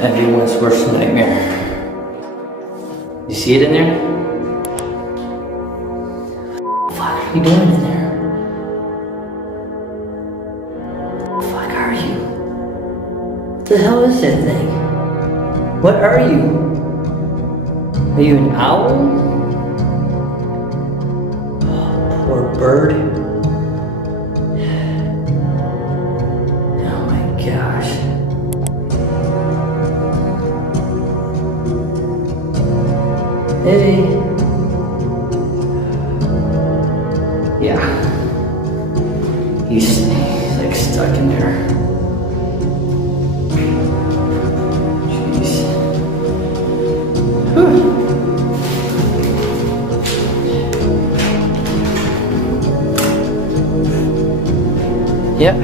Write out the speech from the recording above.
Everyone's worst nightmare. You see it in there? What are you doing in there? What the fuck are you? What the hell is that thing? What are you? Are you an owl? Oh, poor bird. Oh my gosh. Hey. Yeah. He's like stuck in there. Jeez. Whew. Yep.